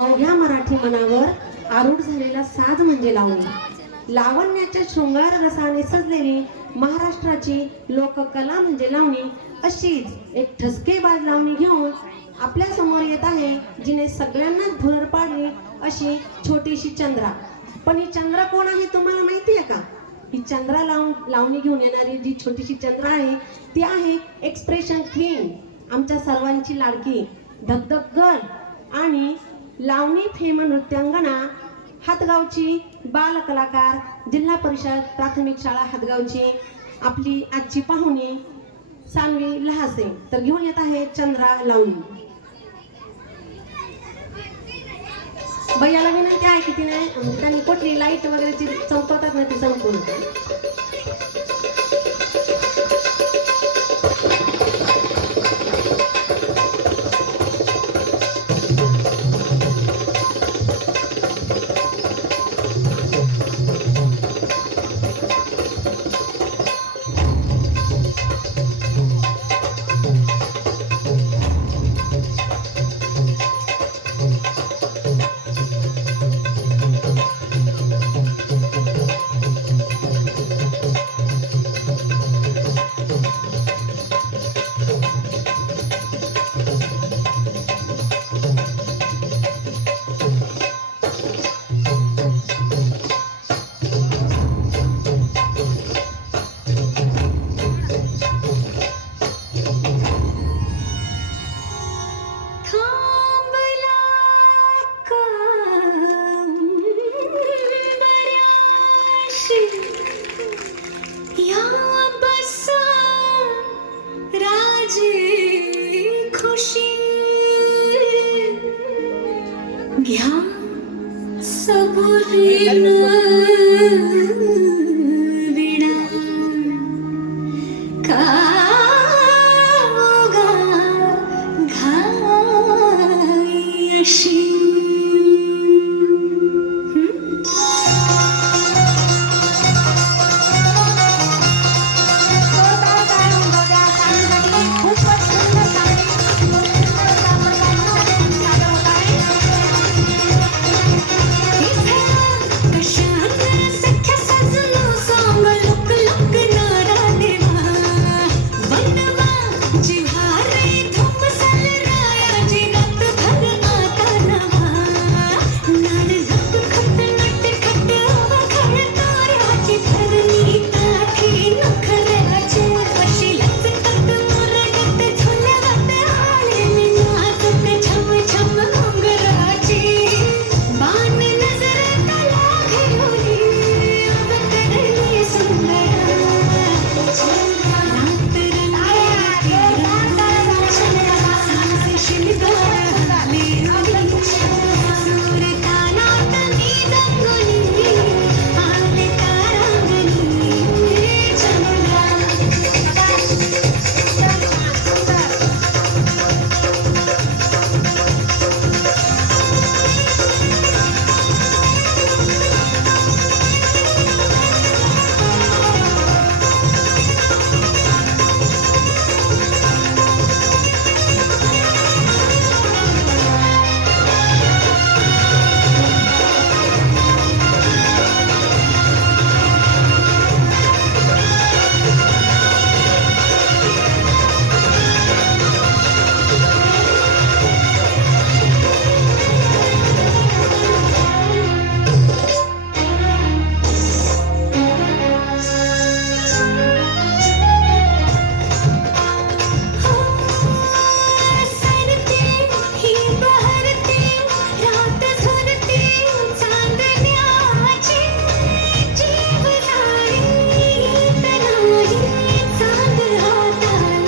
अवघ्या मराठी मनावर आरूढ झालेला साज म्हणजे लावणी। लावण्याच्या शृंगार रसाने सजलेली महाराष्ट्राची लोककला म्हणजे लावणी। अशीच एक ठसकेबाज लावणी घेऊन आपल्या समोर येत आहे, जिने सगळ्यांनाच भुरळ पाडली अशी छोटीशी चंद्रा। पण ही चंद्रा कोण आहे तुम्हाला माहिती आहे का? ही चंद्रा लावणी घेऊन येणारी जी छोटीशी चंद्रा आहे ती आहे एक्सप्रेशन क्वीन, आमच्या सर्वांची लाडकी धगधग गर्ल आणि लावणी फेम नृत्यांगना हातगावची बाल कलाकार, जिल्हा परिषद प्राथमिक शाळा हातगावची आपली आजची पाहुणी सानवी लहासे। तर घेऊन येत आहे चंद्रा लावणी। भैयाला विनंती आहे की तिने त्यांनी कुठली लाईट वगैरे चमकवतात ना ती चमकून घ्या सबुरीन विडा का घाई अशी